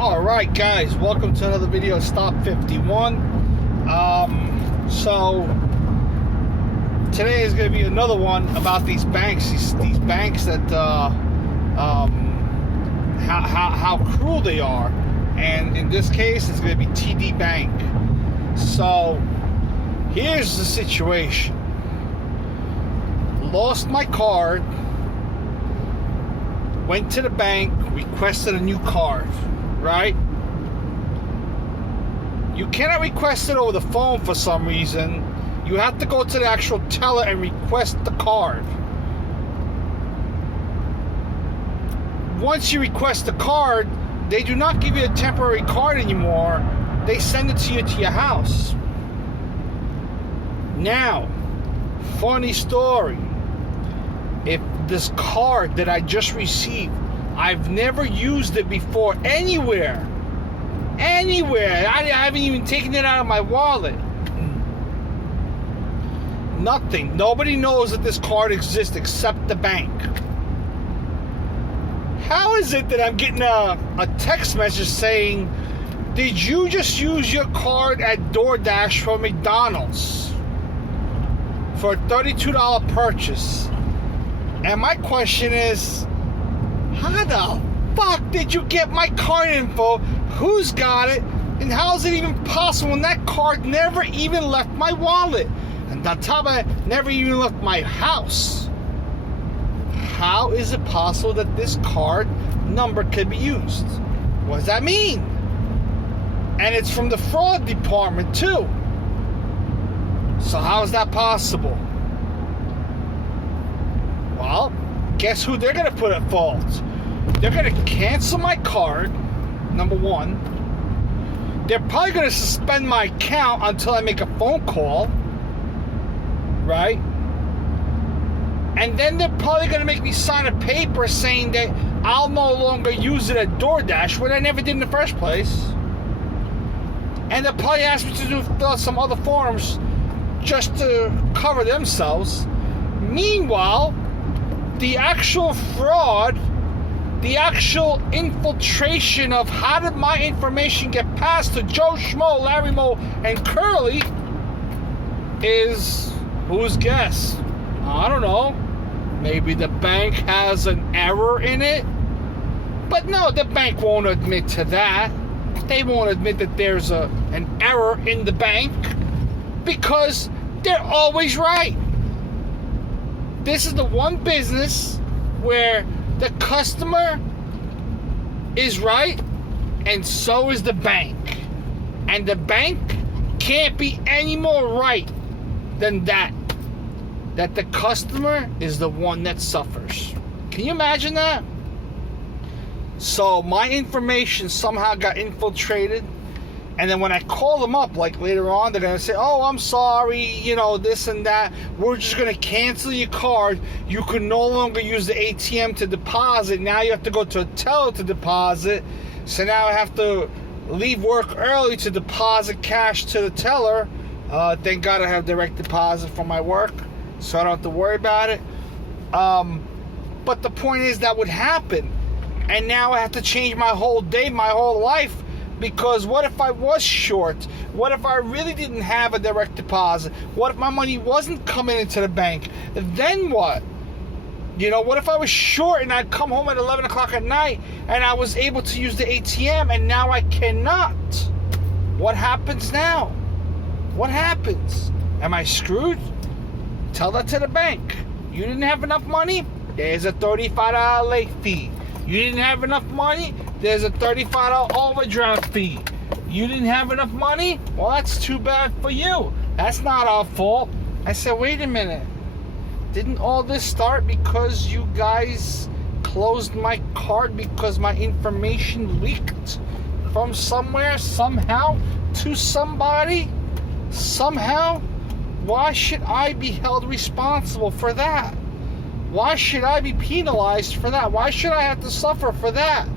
Alright guys, welcome to another video of Stop 51. So today is going to be another one about these banks, these banks that how cruel they are. And in this case it's going to be TD Bank. So here's the situation. Lost my card, went to the bank, requested a new card, right? You cannot request it over the phone for some reason. You have to go to the actual teller and request the card. Once you request the card, they do not give you a temporary card anymore. They send it to you to your house. Now, funny story. If this card that I just received, I've never used it before anywhere. I haven't even taken it out of my wallet. Nothing. Nobody knows that this card exists except the bank. How is it that I'm getting a text message saying, did you just use your card at DoorDash for McDonald's for a $32 purchase? And my question is, how the fuck did you get my card info? Who's got it? And how is it even possible when that card never even left my wallet? And on top of that, never even left my house. How is it possible that this card number could be used? What does that mean? And it's from the fraud department too. So how is that possible? Well, guess who they're going to put at fault? They're going to cancel my card, number one. They're probably going to suspend my account until I make a phone call, right? And then they're probably going to make me sign a paper saying that I'll no longer use it at DoorDash, when I never did in the first place. And they'll probably ask me to fill out some other forms just to cover themselves. Meanwhile, the actual fraud, the actual infiltration of how did my information get passed to Joe Schmo, Larry Moe, and Curly is, whose guess? I don't know. Maybe the bank has an error in it? But no, the bank won't admit to that. They won't admit that there's an error in the bank because they're always right. This is the one business where the customer is right and so is the bank. And the bank can't be any more right than that the customer is the one that suffers. Can you imagine that? So my information somehow got infiltrated. And then when I call them up, like later on, they're going to say, oh, I'm sorry, you know, this and that. We're just going to cancel your card. You can no longer use the ATM to deposit. Now you have to go to a teller to deposit. So now I have to leave work early to deposit cash to the teller. Thank God I have direct deposit from my work, so I don't have to worry about it. But the point is that would happen. And now I have to change my whole day, my whole life. Because what if I was short? What if I really didn't have a direct deposit? What if my money wasn't coming into the bank? Then what? You know, what if I was short and I'd come home at 11 o'clock at night and I was able to use the ATM and now I cannot? What happens now? What happens? Am I screwed? Tell that to the bank. You didn't have enough money? There's a $35 late fee. You didn't have enough money? There's a $35 overdraft fee. You didn't have enough money? Well, that's too bad for you. That's not our fault. I said, wait a minute. Didn't all this start because you guys closed my card because my information leaked from somewhere, somehow, to somebody? Somehow? Why should I be held responsible for that? Why should I be penalized for that? Why should I have to suffer for that?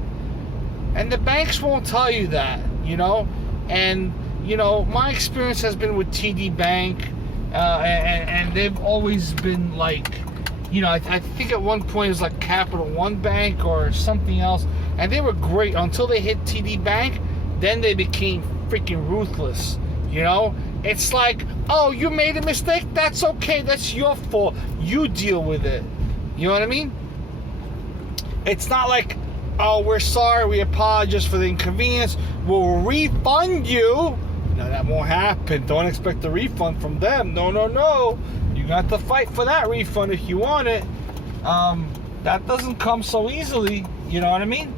And the banks won't tell you that, you know? And, you know, my experience has been with TD Bank, and they've always been like, you know, I think at one point it was like Capital One Bank or something else. and they were great until they hit TD Bank. Then they became freaking ruthless. You know, it's like, oh, you made a mistake. That's okay. That's your fault. You deal with it. You know what I mean? It's not like, oh, we're sorry. We apologize for the inconvenience. We'll refund you. No, that won't happen. Don't expect a refund from them. No, no, no. You got to fight for that refund if you want it. That doesn't come so easily. You know what I mean?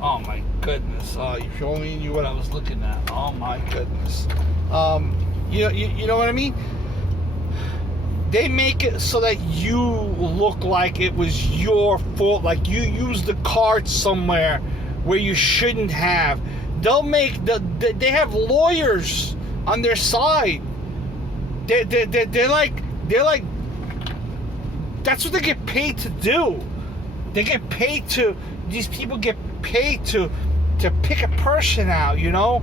Oh my goodness. Oh, you only knew what I was looking at. Oh my goodness. You know what I mean? They make it so that you look like it was your fault, like you used the card somewhere where you shouldn't have. They have lawyers on their side. They're like that's what they get paid to do. These people get paid to pick a person out, you know?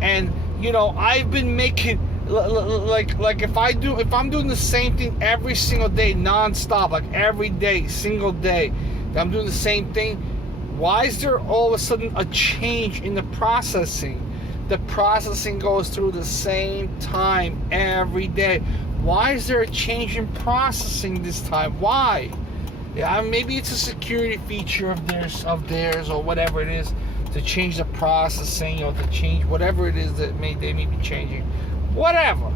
And, you know, I've been making, like if I'm doing the same thing every single day, nonstop, like every day, single day, I'm doing the same thing, why is there all of a sudden a change in the processing? The processing goes through the same time every day. Why is there a change in processing this time? Why? Yeah, maybe it's a security feature of theirs, or whatever it is, to change the processing or to change whatever it is that they may be changing. Whatever.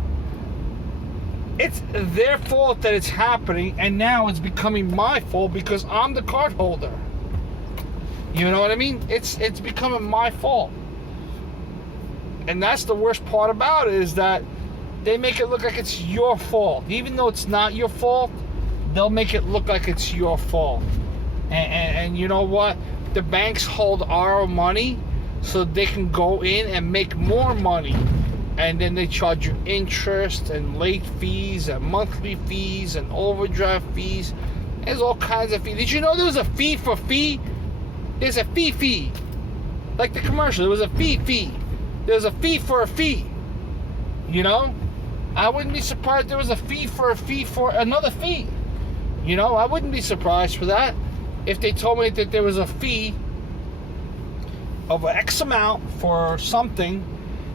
It's their fault that it's happening, and now it's becoming my fault because I'm the card holder. You know what I mean? It's becoming my fault. And that's the worst part about it, is that they make it look like it's your fault. Even though it's not your fault, they'll make it look like it's your fault. And you know what? The banks hold our money so they can go in and make more money. And then they charge you interest and late fees and monthly fees and overdraft fees. There's all kinds of fees. Did you know there was a fee for fee? There's a fee. Like the commercial, there was a fee. There's a fee for a fee. You know? I wouldn't be surprised if there was a fee for another fee. You know, I wouldn't be surprised for that. If they told me that there was a fee of X amount for something,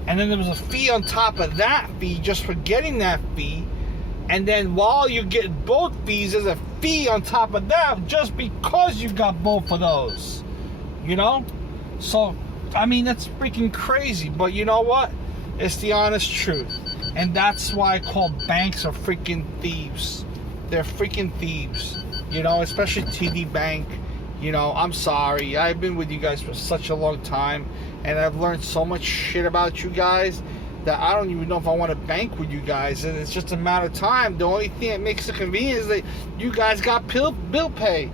and then there was a fee on top of that fee just for getting that fee, and then while you get both fees, there's a fee on top of that just because you got both of those. You know? So, I mean, that's freaking crazy. But you know what? It's the honest truth. And that's why I call banks are freaking thieves. They're freaking thieves. You know, especially TD Bank. You know, I'm sorry. I've been with you guys for such a long time, and I've learned so much shit about you guys that I don't even know if I want to bank with you guys. And it's just a matter of time. The only thing that makes it convenient is that you guys got bill pay.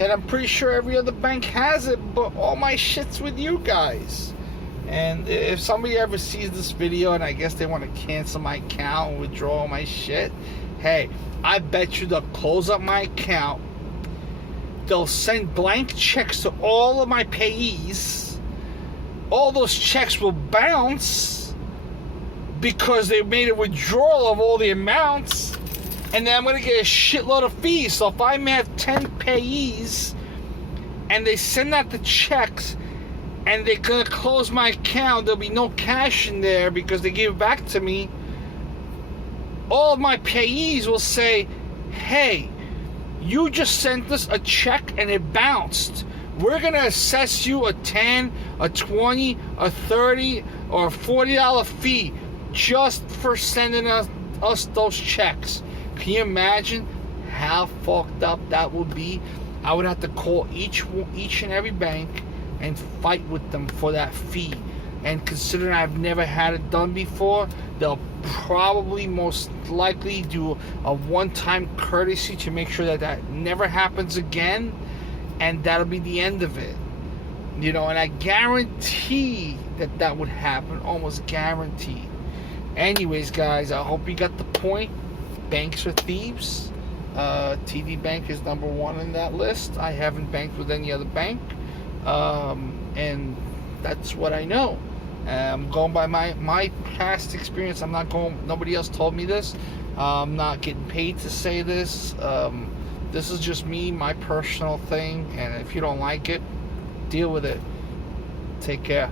And I'm pretty sure every other bank has it, but all my shit's with you guys. And if somebody ever sees this video and I guess they want to cancel my account and withdraw all my shit, hey, I bet you they'll close up my account. They'll send blank checks to all of my payees. All those checks will bounce because they made a withdrawal of all the amounts. And then I'm going to get a shitload of fees. So if I may have 10 payees and they send out the checks and they're going to close my account, there'll be no cash in there because they give it back to me. All of my payees will say, hey, you just sent us a check and it bounced. We're going to assess you a 10, a 20, a 30, or a $40 fee just for sending us those checks. Can you imagine how fucked up that would be? I would have to call each and every bank and fight with them for that fee. And considering I've never had it done before, they'll probably most likely do a one-time courtesy to make sure that that never happens again, and that'll be the end of it. You know, and I guarantee that that would happen, almost guaranteed. Anyways, guys, I hope you got the point. Banks are thieves. TD Bank is number one in that list. I haven't banked with any other bank, and that's what I know. I'm going by my past experience. I'm not going. Nobody else told me this. I'm not getting paid to say this. This is just me, my personal thing. And if you don't like it, Deal with it. Take care.